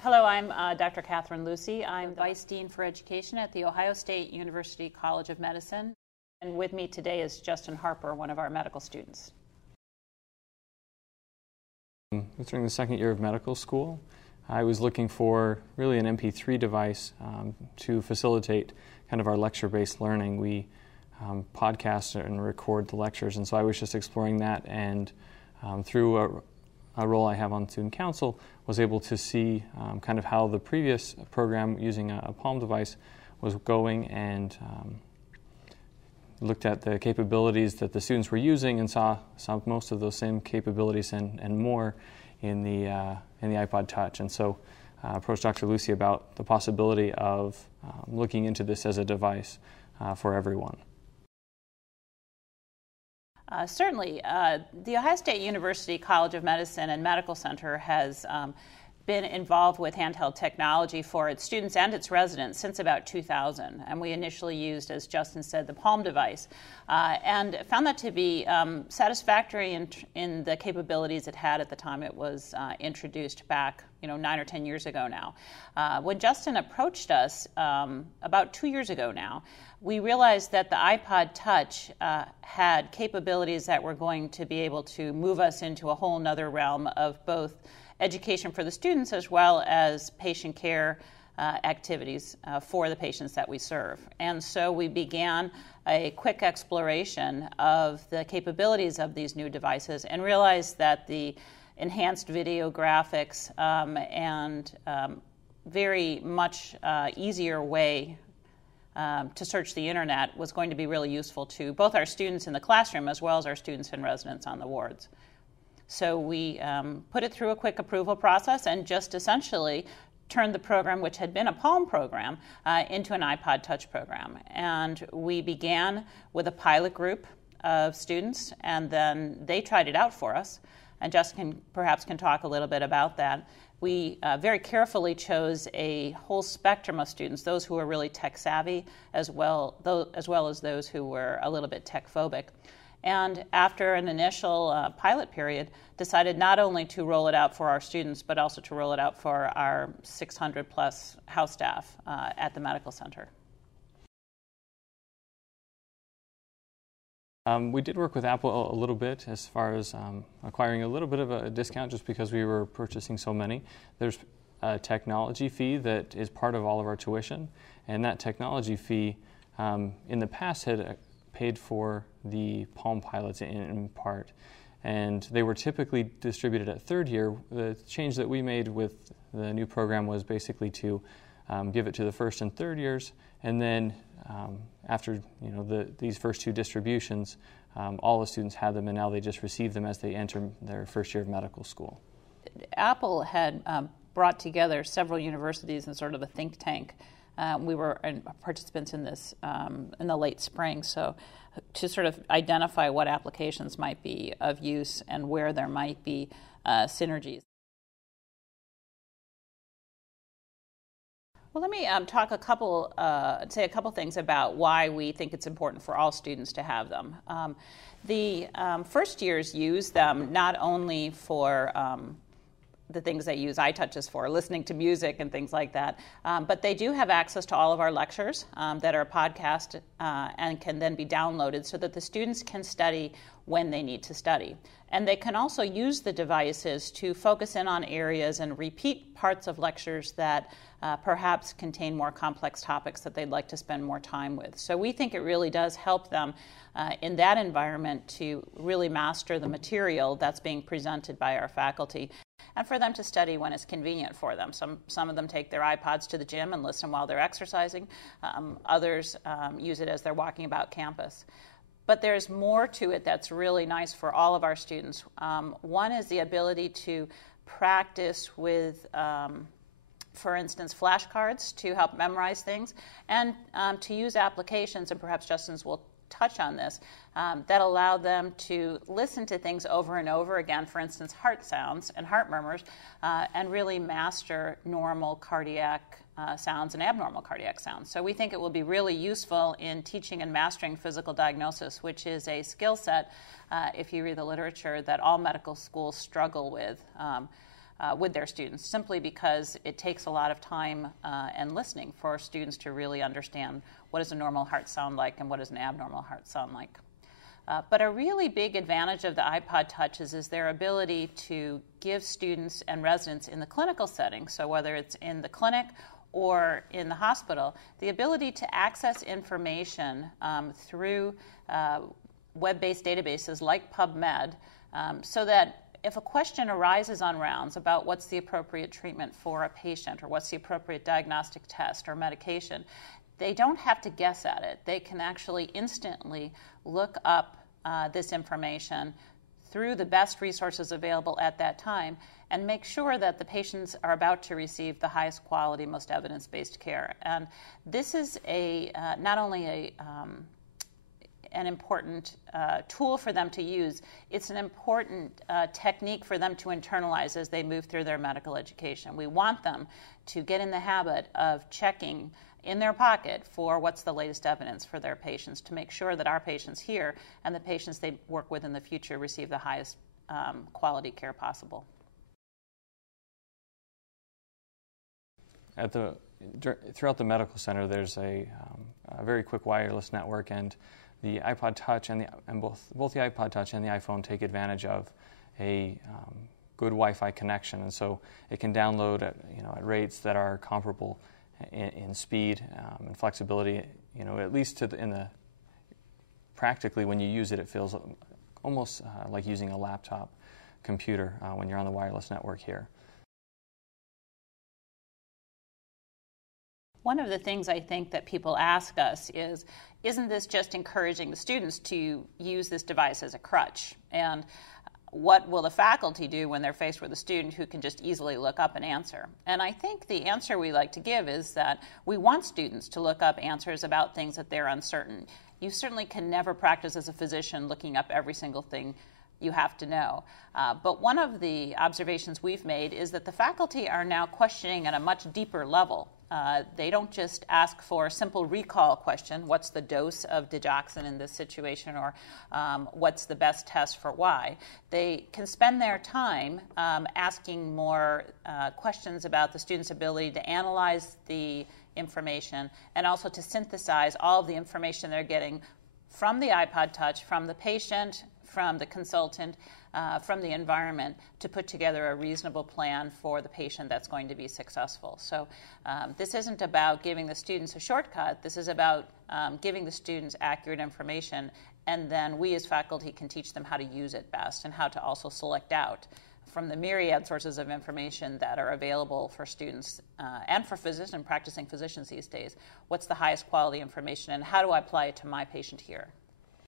Hello, I'm Dr. Catherine Lucy. I'm the Vice Dean for Education at The Ohio State University College of Medicine. And with me today is Justin Harper, one of our medical students. During the second year of medical school, I was looking for really an MP3 device to facilitate kind of our lecture-based learning. We podcast and record the lectures, and so I was just exploring that, and through a role I have on student council, was able to see kind of how the previous program using a Palm device was going, and looked at the capabilities that the students were using and saw most of those same capabilities and more in the iPod Touch. And so approached Dr. Lucy about the possibility of looking into this as a device for everyone. Certainly. The Ohio State University College of Medicine and Medical Center has been involved with handheld technology for its students and its residents since about 2000. And we initially used, as Justin said, the Palm device, and found that to be satisfactory in the capabilities it had at the time it was introduced back 9 or 10 years ago now. When Justin approached us about 2 years ago now, we realized that the iPod Touch had capabilities that were going to be able to move us into a whole nother realm of both education for the students as well as patient care activities for the patients that we serve. And so we began a quick exploration of the capabilities of these new devices and realized that the enhanced video graphics and very much easier way to search the internet was going to be really useful to both our students in the classroom as well as our students and residents on the wards. So we put it through a quick approval process and just essentially turned the program, which had been a Palm program, into an iPod Touch program. And we began with a pilot group of students, and then they tried it out for us. And Justin perhaps can talk a little bit about that. We very carefully chose a whole spectrum of students, those who were really tech savvy, as well as those who were a little bit tech phobic. And after an initial pilot period, decided not only to roll it out for our students, but also to roll it out for our 600 plus house staff at the medical center. We did work with Apple a little bit as far as acquiring a little bit of a discount just because we were purchasing so many. There's a technology fee that is part of all of our tuition, and that technology fee in the past had paid for the Palm pilots in part, and they were typically distributed at third year. The change that we made with the new program was basically to give it to the first and third years, and then after these first two distributions, all the students had them, and now they just receive them as they enter their first year of medical school. Apple had brought together several universities in sort of a think tank. We were participants in this in the late spring, so to sort of identify what applications might be of use and where there might be synergies. Well, let me say a couple things about why we think it's important for all students to have them. The first years use them not only for the things they use iTouches for, listening to music and things like that. But they do have access to all of our lectures that are podcast and can then be downloaded so that the students can study when they need to study. And they can also use the devices to focus in on areas and repeat parts of lectures that perhaps contain more complex topics that they'd like to spend more time with. So we think it really does help them in that environment to really master the material that's being presented by our faculty, and for them to study when it's convenient for them. Some of them take their iPods to the gym and listen while they're exercising. Others use it as they're walking about campus. But there's more to it that's really nice for all of our students. One is the ability to practice with, for instance, flashcards to help memorize things, and to use applications, and perhaps Justin's will touch on this, that allow them to listen to things over and over again, for instance, heart sounds and heart murmurs, and really master normal cardiac sounds and abnormal cardiac sounds. So we think it will be really useful in teaching and mastering physical diagnosis, which is a skill set, if you read the literature, that all medical schools struggle with. with their students, simply because it takes a lot of time and listening for students to really understand what does a normal heart sound like and what does an abnormal heart sound like. But a really big advantage of the iPod Touches is their ability to give students and residents in the clinical setting, so whether it's in the clinic or in the hospital, the ability to access information through web-based databases like PubMed, so that if a question arises on rounds about what's the appropriate treatment for a patient or what's the appropriate diagnostic test or medication, they don't have to guess at it. They can actually instantly look up this information through the best resources available at that time and make sure that the patients are about to receive the highest quality, most evidence-based care. And this is not only an important tool for them to use, it's an important technique for them to internalize as they move through their medical education. We want them to get in the habit of checking in their pocket for what's the latest evidence for their patients, to make sure that our patients here and the patients they work with in the future receive the highest quality care possible. Throughout the medical center, there's a very quick wireless network, and the iPod Touch and both the iPod Touch and the iPhone take advantage of a good Wi-Fi connection, and so it can download at rates that are comparable in speed and flexibility. At least practically when you use it, it feels almost like using a laptop computer when you're on the wireless network here. One of the things I think that people ask us is, isn't this just encouraging the students to use this device as a crutch? And what will the faculty do when they're faced with a student who can just easily look up an answer? And I think the answer we like to give is that we want students to look up answers about things that they're uncertain. You certainly can never practice as a physician looking up every single thing you have to know. But one of the observations we've made is that the faculty are now questioning at a much deeper level. They don't just ask for a simple recall question, what's the dose of digoxin in this situation, or what's the best test for why. They can spend their time asking more questions about the student's ability to analyze the information and also to synthesize all of the information they're getting from the iPod Touch, from the patient, from the consultant, from the environment, to put together a reasonable plan for the patient that's going to be successful. So this isn't about giving the students a shortcut. This is about giving the students accurate information, and then we as faculty can teach them how to use it best and how to also select out from the myriad sources of information that are available for students and for practicing physicians these days, what's the highest quality information and how do I apply it to my patient here?